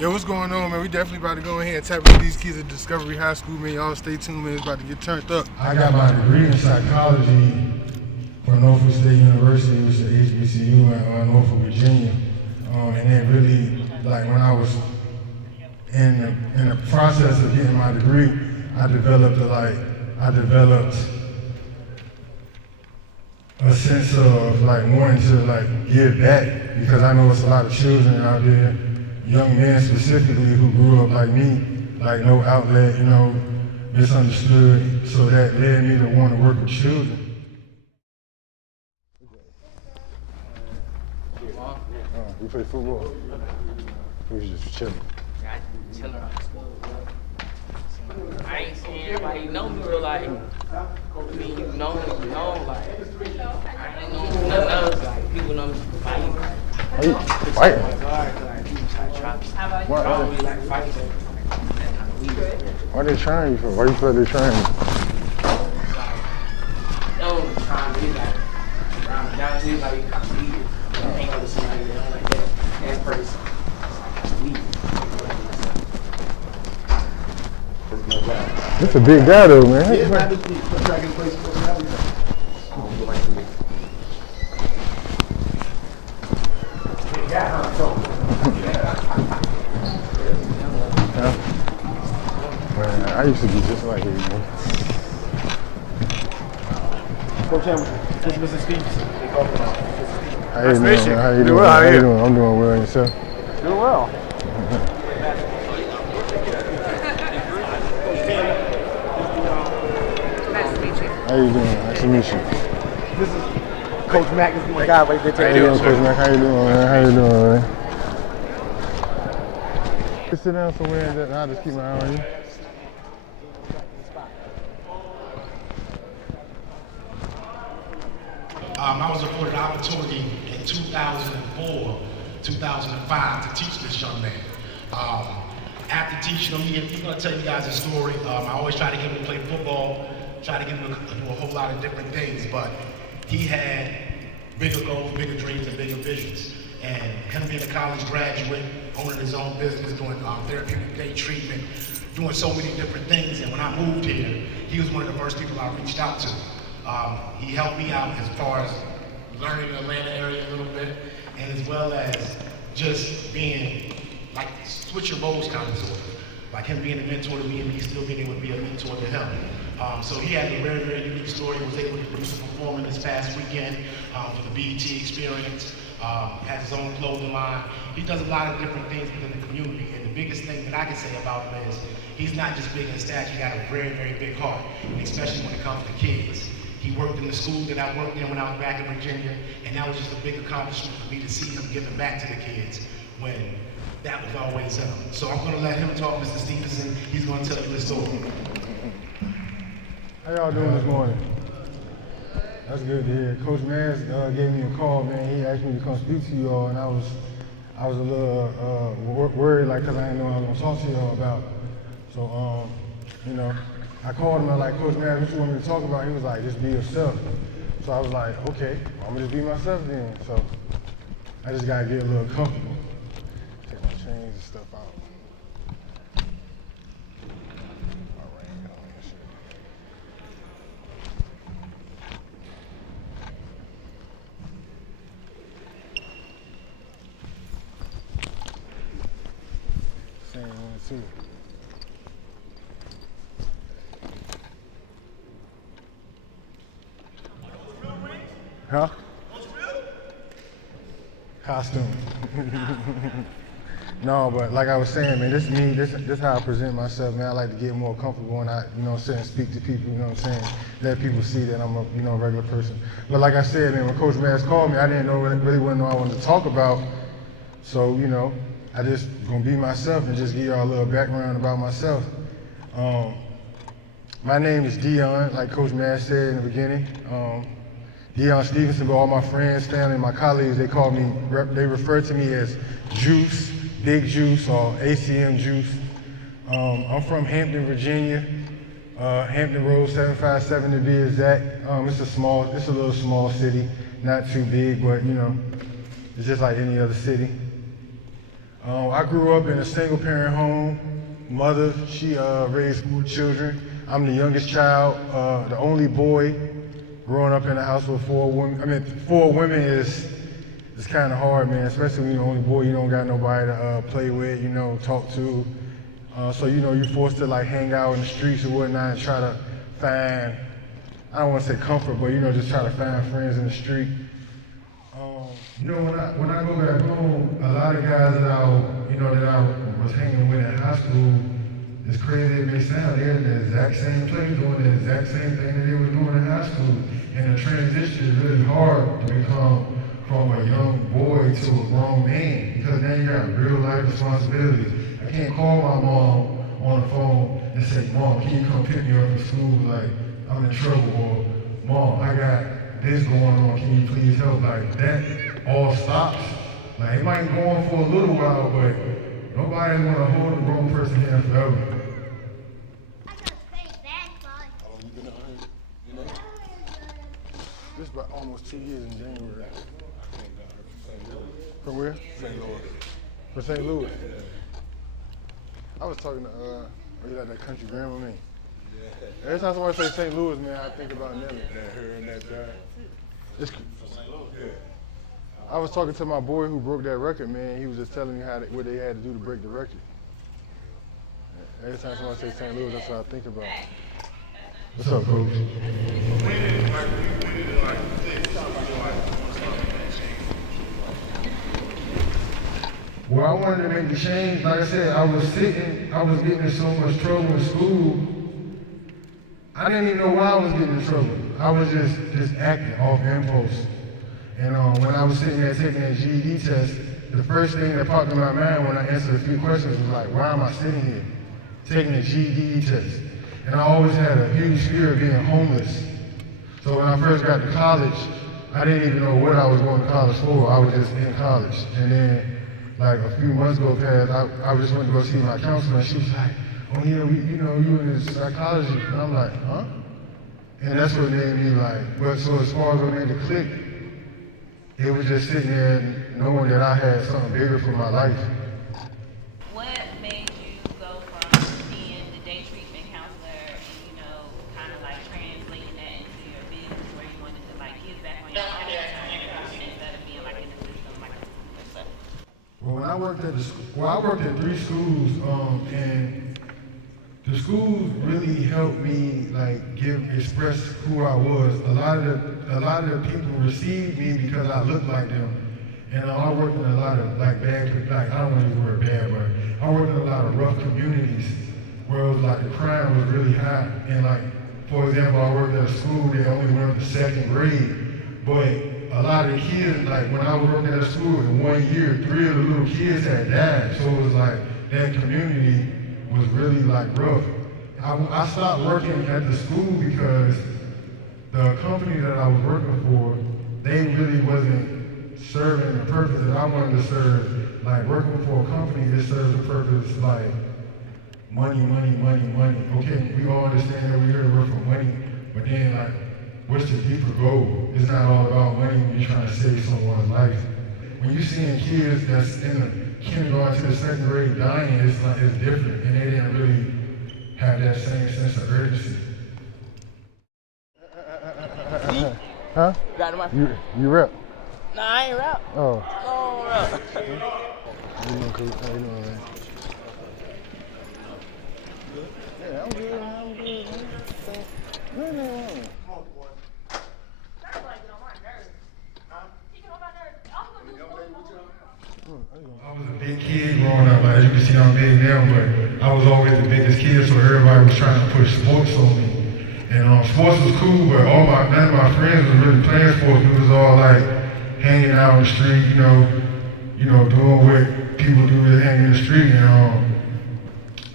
Yo, what's going on, man? We definitely about to go in here and tap into these kids at Discovery High School, man. Y'all stay tuned, man. It's about to get turned up. I got my degree in psychology from Norfolk State University, which is HBCU in Norfolk, Virginia. And then really, like when I was in the process of getting my degree, I developed a sense of like wanting to like give back, because I know it's a lot of children out there, young men specifically, who grew up like me, like no outlet, misunderstood. So that led me to want to work with children. You play football? We was just chilling. I chilling around school. I ain't seen anybody know me real like. I mean, you know, like. I ain't know nothing else. Like, people know me from fighting. Are you fighting? Like, people try to trap me. Why? I don't really like fighting. Why they trying you for? Why you feel they trying you? They don't try to be like, around down here, like, kind of weird. Hang out with somebody that don't like that person. This a big guy though, man. Yeah, man, this is dragon place for everything. Man, I used to be just like him, man. Coach Ham, this is Mr. Stevenson. How you doing, man? How you doing? How you doing? I'm doing well, and yourself? Doing well. How you doing? Nice to meet you. This is Coach Mack. This is my guy right there. How you doing, Coach Mack? How you doing, man? How you doing, man? You sit down somewhere and I'll just keep my eye on you. I was afforded an opportunity in 2004, 2005 to teach this young man. After teaching him, he's going to tell you guys a story. I always try to get him to play football, try to get him to do a whole lot of different things, but he had bigger goals, bigger dreams, and bigger visions. And him being a college graduate, owning his own business, doing therapeutic day treatment, doing so many different things. And when I moved here, he was one of the first people I reached out to. He helped me out as far as learning the Atlanta area a little bit, and as well as just being like switching roles kind of sort of. Like him being a mentor to me and me still being able to be a mentor to him. So he has a very, very unique story. He was able to produce a performance this past weekend for the BET experience. Has his own clothing line. He does a lot of different things within the community. And the biggest thing that I can say about him is he's not just big in stature, he got a very, very big heart, and especially when it comes to kids. He worked in the school that I worked in when I was back in Virginia, and that was just a big accomplishment for me to see him giving back to the kids when that was always him. So I'm going to let him talk, Mr. Stevenson. He's going to tell you his story. How y'all doing this morning? That's good to hear. Coach Mans gave me a call, man. He asked me to come speak to you all, and I was a little worried, like, because I didn't know what I was going to talk to y'all about. So, I called him, and I was like, Coach Mans, what you want me to talk about? He was like, just be yourself. So I was like, okay, I'm going to just be myself then. So I just got to get a little comfortable. Take my chains and stuff out. Same one too. Huh? Costume. No, but like I was saying, man, this is me, this how I present myself, man. I like to get more comfortable when I, sit and speak to people, let people see that I'm a, regular person. But like I said, man, when Coach Mans called me, I didn't really know what I wanted to talk about. So, I just gonna be myself and just give y'all a little background about myself. My name is Dion, like Coach Mans said in the beginning. Dion Stevenson, but all my friends, family, and my colleagues, they refer to me as Juice, Big Juice, or A.C.M. Juice. I'm from Hampton, Virginia, Hampton Road 757 to be exact. It's a little small city, not too big, but it's just like any other city. I grew up in a single parent home. Mother, she raised 4 children. I'm the youngest child, the only boy. Growing up in a house with 4 women, 4 women is kind of hard, man, especially when you're the only boy, you don't got nobody to play with, talk to. So, you're forced to like hang out in the streets or whatnot and try to find, I don't want to say comfort, but just try to find friends in the street. When I go back home, a lot of guys that I was hanging with in high school, as crazy as it may sound, they're in the exact same place doing the exact same thing that they were doing in high school. And the transition is really hard to become from a young boy to a grown man because now you got real life responsibilities. I can't call my mom on the phone and say, Mom, can you come pick me up from school? Like, I'm in trouble. Or, Mom, I got this going on. Can you please help? Like, that all stops. Like, it might go on for a little while, but nobody want to hold a grown person here forever. This is about almost 2 years in January. From where? St. Louis. From St. Louis? I was talking to, you like that country grandma, man? Yeah. Every time somebody say St. Louis, man, I think about Nelly. Yeah, her and that guy. It's, I was talking to my boy who broke that record, man. He was just telling me what they had to do to break the record. Every time somebody say St. Louis, that's what I think about. What's up, Coach? Well, I wanted to make the change. Like I said, I was getting in so much trouble in school. I didn't even know why I was getting in trouble. I was just acting off impulse. And when I was sitting there taking that GED test, the first thing that popped in my mind when I answered a few questions was like, why am I sitting here taking a GED test? And I always had a huge fear of being homeless. So when I first got to college, I didn't even know what I was going to college for. I was just in college. And then, like a few months go past, I just went to go see my counselor, and she was like, oh yeah, you in psychology. And I'm like, huh? And that's what made me like, but so as far as what made it click, it was just sitting there and knowing that I had something bigger for my life. What made you go from being the day treatment counselor and, kind of like translating that into your business where you wanted to like give back on your own time instead of being like in the system like a school? Well, when I worked at I worked at 3 schools, and the schools really helped me like express who I was. A lot of the people received me because I looked like them. And I worked in a lot of like bad, like I don't want to use the word bad, but I worked in a lot of rough communities where it was like the crime was really high. And like, for example, I worked at a school that only went up to 2nd grade, but a lot of the kids, like when I worked at a school in 1 year, 3 of the little kids had died. So it was like that community was really like rough. I stopped working at the school because the company that I was working for, they really wasn't serving the purpose that I wanted to serve. Like working for a company that serves a purpose like money, money, money, money. Okay, we all understand that we're here to work for money, but then like, what's the deeper goal? It's not all about money when you're trying to save someone's life. When you're seeing kids that's in the kindergarten to the 2nd grade dying, it's like it's different, and they didn't really have that same sense of urgency. Huh? Got my You rap? Nah, I ain't rap. Oh. No rap. How you doing, Coach? How you doing, man? Yeah, I'm good, man. Nothing wrong. I was a big kid growing up, like, as you can see I'm big now, but I was always the biggest kid, so everybody was trying to push sports on me. And sports was cool, but none of my friends was really playing sports. We was all like hanging out on the street, doing what people do to hang in the street. And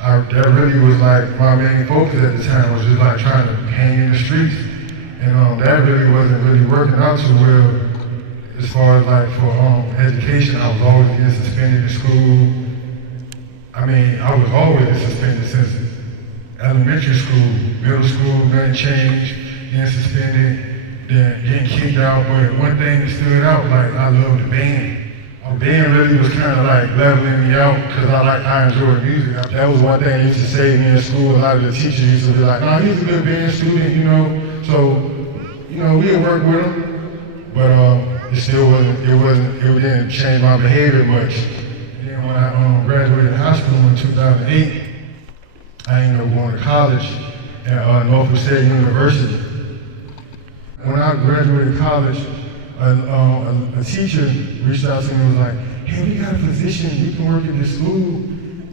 that really was like my main focus at the time, was just like trying to hang in the streets. And that really wasn't really working out too well. As far as like for education, I was always getting suspended in school. I mean, I was always suspended since elementary school, middle school, nothing changed, getting suspended, then getting kicked out. But one thing that stood out, like I loved the band. I band really was kind of like leveling me out because I enjoyed music. That was one thing that used to save me in school. A lot of the teachers used to be like, "No, he's a good band student," you know. So, you know, we would work with him, but it didn't change my behavior much. And then when I graduated high school in 2008, I ended up going to college at Norfolk State University. When I graduated college, a teacher reached out to me and was like, "Hey, we got a position, you can work at this school,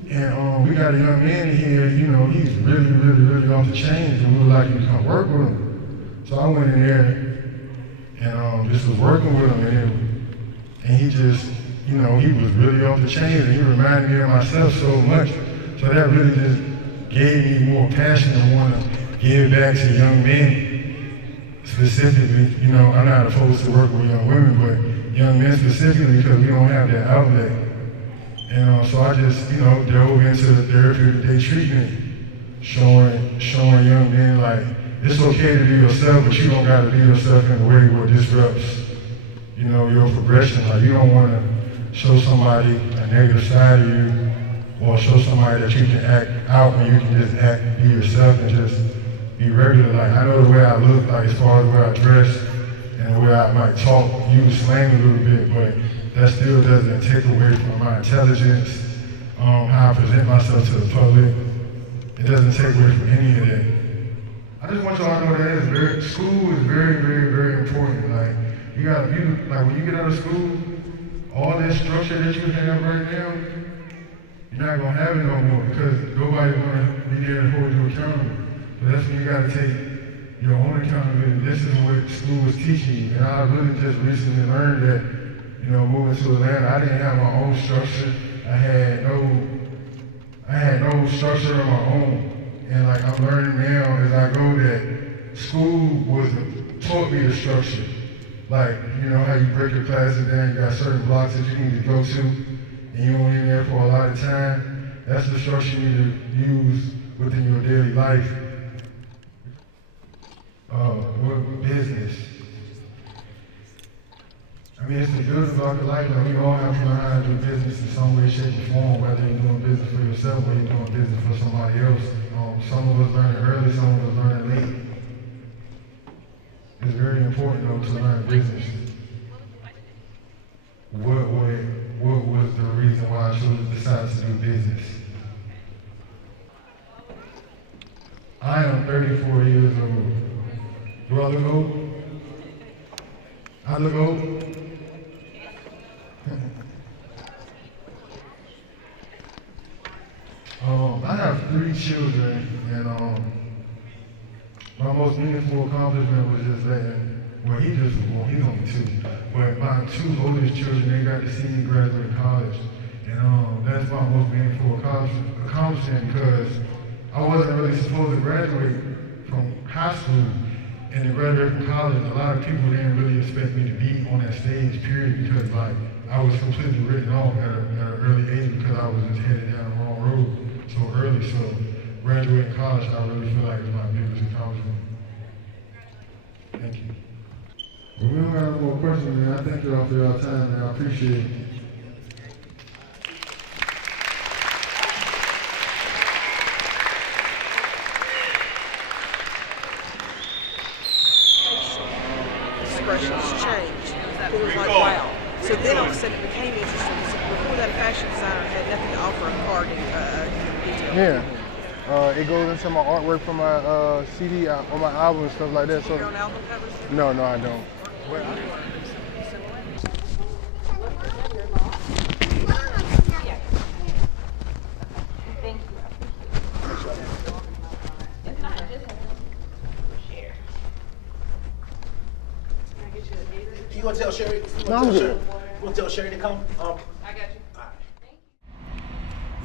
and we got a young man here, you know, he's really, really, really off the chains, and we would like you to come work with him." So I went in there and just was working with him, and he just, you know, he was really off the chains, and he reminded me of myself so much. So that really just gave me more passion to want to give back to young men. Specifically, you know, I'm not opposed to working with young women, but young men specifically because we don't have that outlet. And so I just, you know, dove into the therapeutic day treatment, showing young men like, it's okay to be yourself, but you don't gotta be yourself in a way where it disrupts, you know, your progression. Like you don't wanna show somebody a negative side of you or show somebody that you can act out when you can just be yourself and just be regular. Like I know the way I look, like as far as the way I dress and the way I might talk, use slang a little bit, but that still doesn't take away from my intelligence, how I present myself to the public. It doesn't take away from any of that. I just want y'all to know that school is very, very, very important. Like like when you get out of school, all that structure that you have right now, you're not gonna have it no more because nobody's gonna be there to hold you accountable. But that's when you gotta take your own accountability. This is what school is teaching you. And I really just recently learned that, you know, moving to Atlanta, I didn't have my own structure. I had no structure of my own. And like I'm learning now as I go that school taught me the structure. Like, you know how you break your classes down, you got certain blocks that you need to go to, and you only in there for a lot of time. That's the structure you need to use within your daily life. What business? I mean, it's the good about life. Like we all have to learn how to do business in some way, shape, or form, whether you're doing business for yourself or you're doing business for somebody else. Some of us learn it early, some of us learn it late. It's very important though to learn business. What was the reason why I decided to do business? I am 34 years old. Do I look old? I look old? I have 3 children, and my most meaningful accomplishment was just letting, well, he's only 2, but my 2 oldest children, they got to see me graduate college, and that's my most meaningful accomplishment because I wasn't really supposed to graduate from high school and then graduate from college. A lot of people didn't really expect me to be on that stage, period, because like I was completely written off at an early age because I was just headed down the wrong road so early. So graduating college, I really feel like is my biggest accomplishment. Thank you. Well, we don't have no more questions, man. I thank y'all for your time, man. I appreciate it. Expressions changed. It was like, wow. So then all of a sudden it became interesting. Before that, fashion designer had nothing to offer a card detail. Yeah. It goes into my artwork for my CD on my album and stuff like that. So your own album covers? No, I don't. You gonna tell Sherry? No, I'm good. You gonna tell Sherry to come? I got you.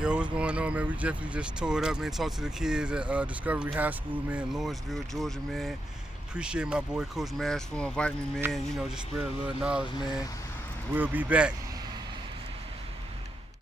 Yo, what's going on, man? We definitely just tore it up, man. Talked to the kids at Discovery High School, man, Lawrenceville, Georgia, man. Appreciate my boy Coach Mass for inviting me, man. You know, just spread a little knowledge, man. We'll be back.